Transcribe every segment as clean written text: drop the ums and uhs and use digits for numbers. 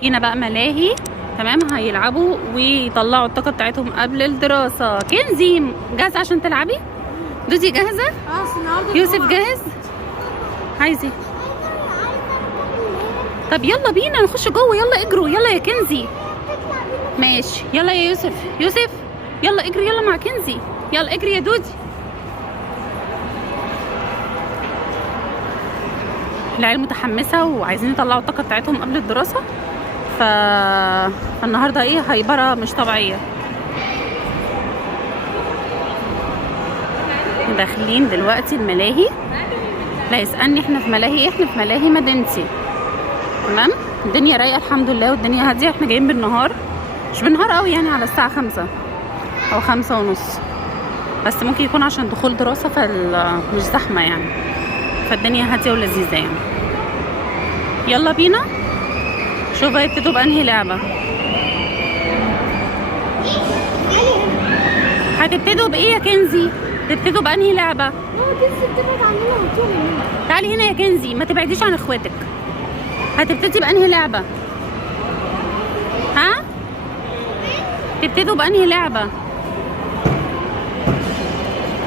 جينا بقى ملاهي. تمام، هيلعبوا ويطلعوا الطاقه بتاعتهم قبل الدراسه. كنزي جاهزه عشان تلعبي؟ دوزي جاهزه؟ يوسف جاهز؟ عايز ايه؟ طب يلا بينا نخش جوه، يلا اجروا، يلا يا كنزي. ماشي يلا يا يوسف. يوسف يلا اجري، يلا مع كنزي، يلا اجري يا دودي. العيال متحمسه وعايزين يطلعوا الطاقه بتاعتهم قبل الدراسه. فالنهارده ايه، هيبره مش طبيعيه. داخلين دلوقتي الملاهي. لا يسألني احنا في ملاهي ايه، احنا في ملاهي مدينتي. تمام، الدنيا رايقه الحمد لله والدنيا هاديه. احنا جايين بالنهار، مش بالنهار قوي يعني، على الساعه 5 او 5:30، بس ممكن يكون عشان دخول دراسه فمش زحمه يعني، فالدنيا هاديه ولذيذه يعني. يلا بينا. شوف هيبتدوا بانهي لعبه. هتبتدوا بايه يا كنزي؟ تبتدوا بانهي لعبه؟ كنزي بتبعد عننا وتوه مننا. تعالي هنا يا كنزي، ما تبعديش عن اخواتك. هتبتدي بانهي لعبه؟ ها؟ تبتدوا بانهي لعبه؟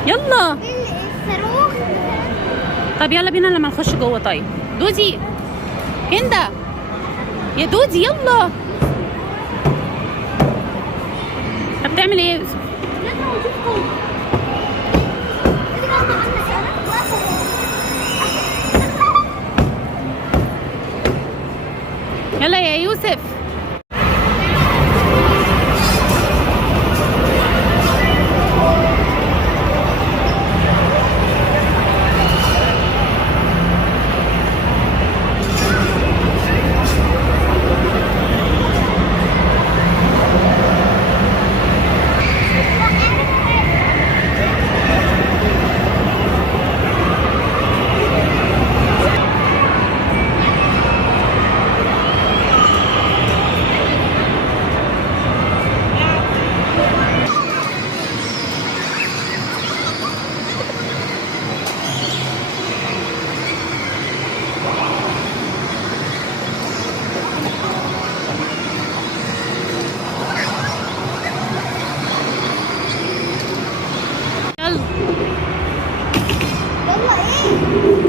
يلا. الصاروخ. طب يلا بينا لما نخش جوه. طيب دودي، كندا يا دودي يلا. طب بتعمل ايه يا يوسف؟ يلا يا يوسف.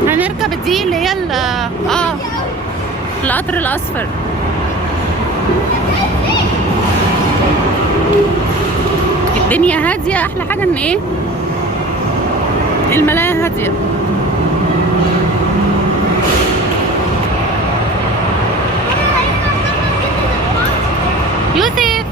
هنركب دي اللي هي القطر الاصفر. الدنيا هاديه، احلى حاجه ان ايه، الملاهي هاديه. يوسف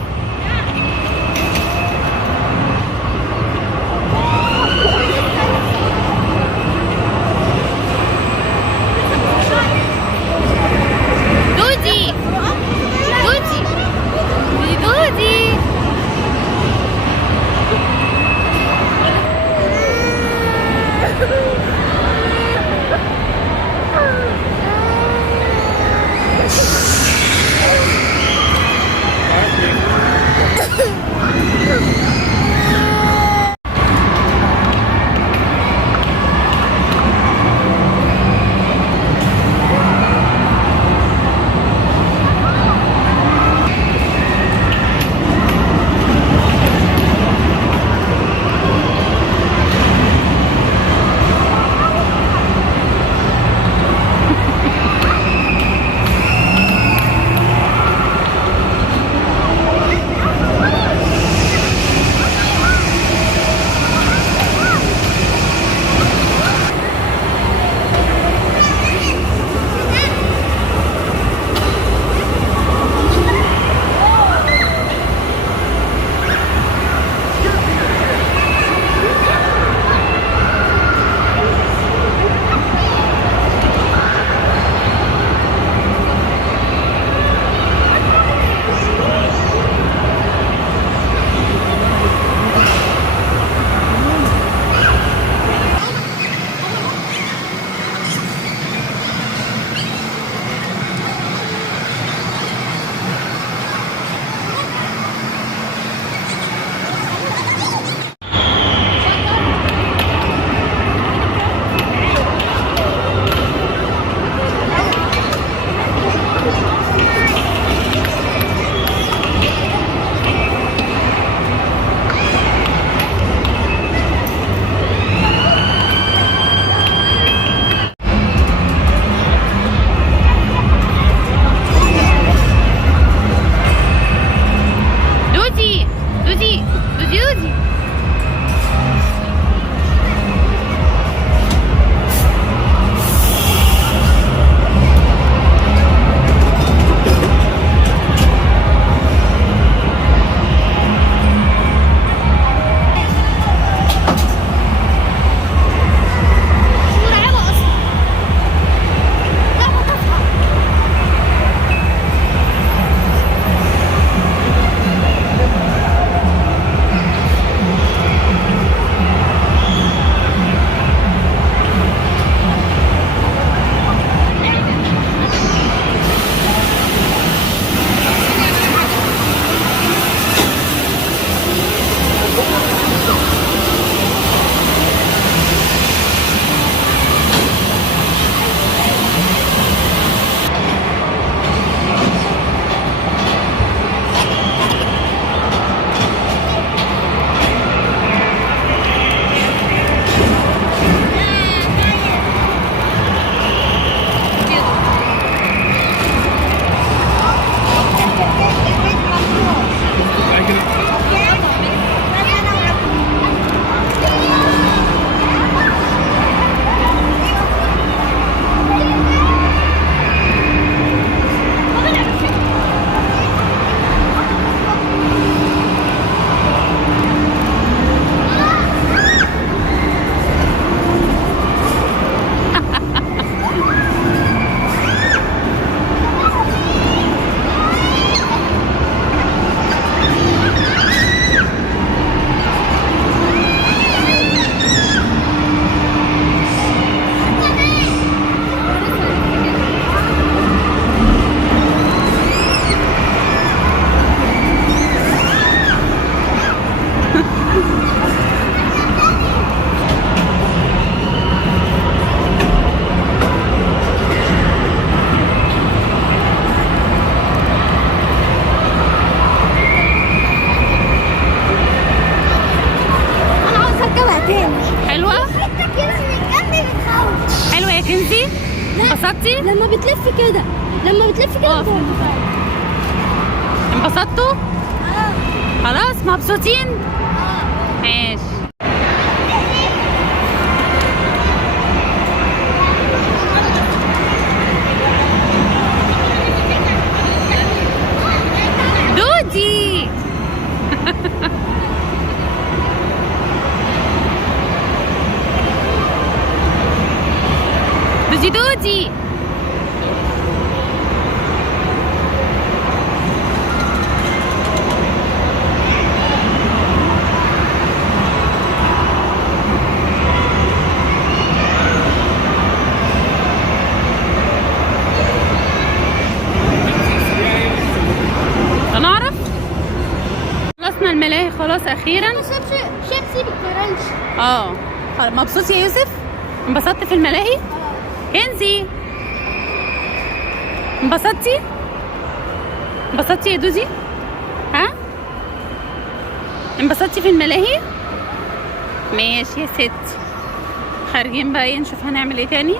انبسطتي؟ لما بتلف كده اقف. انبسطتوا؟ خلاص مبسوطين؟ ماشي. دودي دودي دودي انا اعرف. خلصنا الملاهي خلاص اخيرا. شيبسي بالكرنش. مبسوط يا يوسف؟ انبسطت في الملاهي؟ كنزي انبسطتي؟ انبسطتي يا دوزي؟ ها؟ انبسطتي في الملاهي؟ ماشي يا ست. خارجين بقى نشوف هنعمل ايه تاني.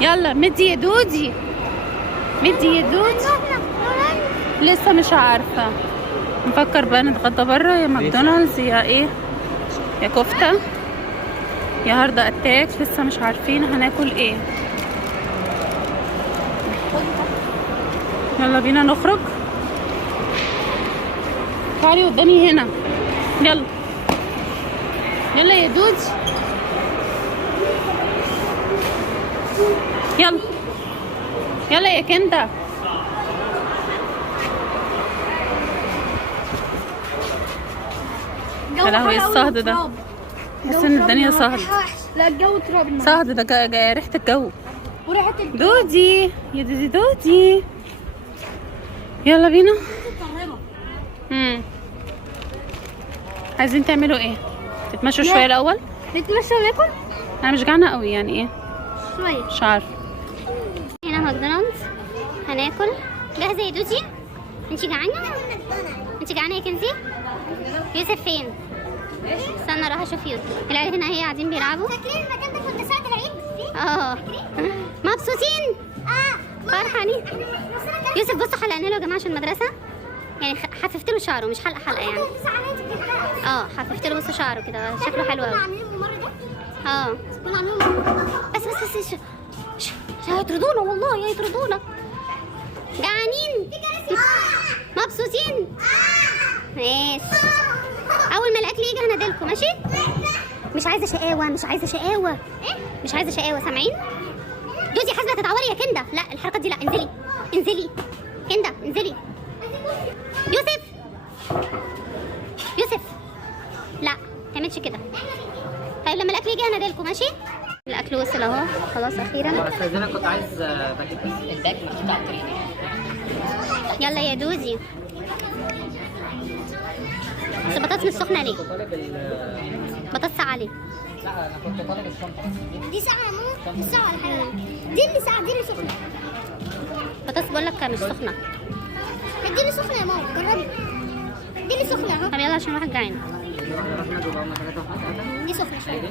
يلا مدي يا دودي، مدي يا دودي. لسه مش عارفة، نفكر بقى نتغدى بره يا ماكدونالدز يا ايه يا كفتة يا هارد اتاك. لسه مش عارفين هناكل ايه. يلا بينا نخرج. تعالي قدامي هنا. يلا يلا يا دودي، يلا يلا يا كندا. يا لهوي الصهد ده، بحس ان الدنيا صهد. لا الجو تراب. صهد ده جاي ريحة الجو. وريحة الجو. دودي يا دودي دودي. يلا بينا. عايزين تعملوا ايه؟ تتمشوا شوية الأول؟ نتمشى وناكل؟ أنا مش جعانة قوي يعني ايه؟ شوية. مش عارفة. هنا ماكدونالدز هناكل. جاهزة يا دودي؟ انتي جعانة؟ انتي جعانة يا كنزي؟ يوسف فين؟ استنى اروح اشوف يوسف. العيال هنا هي قاعدين بيلعبوا. فاكرين المكان ده كنت ساعة العيد فيه؟ مبسوطين؟ فرحانين. يوسف بصوا حلقنا له يا جماعة عشان المدرسة. يعني حففت له شعره، مش حلقة يعني. حففت له بصوا شعره كده شكله حلو قوي. بس هيطردونا والله هيطردونا. جعانين؟ مبسوطين؟ ماشي. اول ما الاكل يجي هنادلكم ماشي؟ مش عايزه شقاوه، مش عايزه شقاوه. مش عايزه شقاوه، سامعين؟ دوزي حاسبه هتتعوري يا كندا. لا الحركات دي لا. انزلي انزلي كندا انزلي. يوسف يوسف لا تعملش كده. طيب لما الاكل يجي هنادلكم ماشي؟ الاكل وصل اهو خلاص اخيرا. بس انا كنت عايز باكيت الباك محطوط على الطريق. يلا يا دوزي. بس البطاطس مش سخنه ليه؟ بطاطس ساقعه ليه؟ لا انا كنت طالب الشنطه. دي ساقعه يا ماما؟ مش ساقعه ولا حاجه. دي اللي ساقعه دي اللي سخنه. بطاطس بقول لك مش سخنه. دي اللي سخنه يا ماما جربي. دي اللي سخنه اهو. طب يلا عشان واحد جعان. رحنا جوه 3 دي سخنه شويه.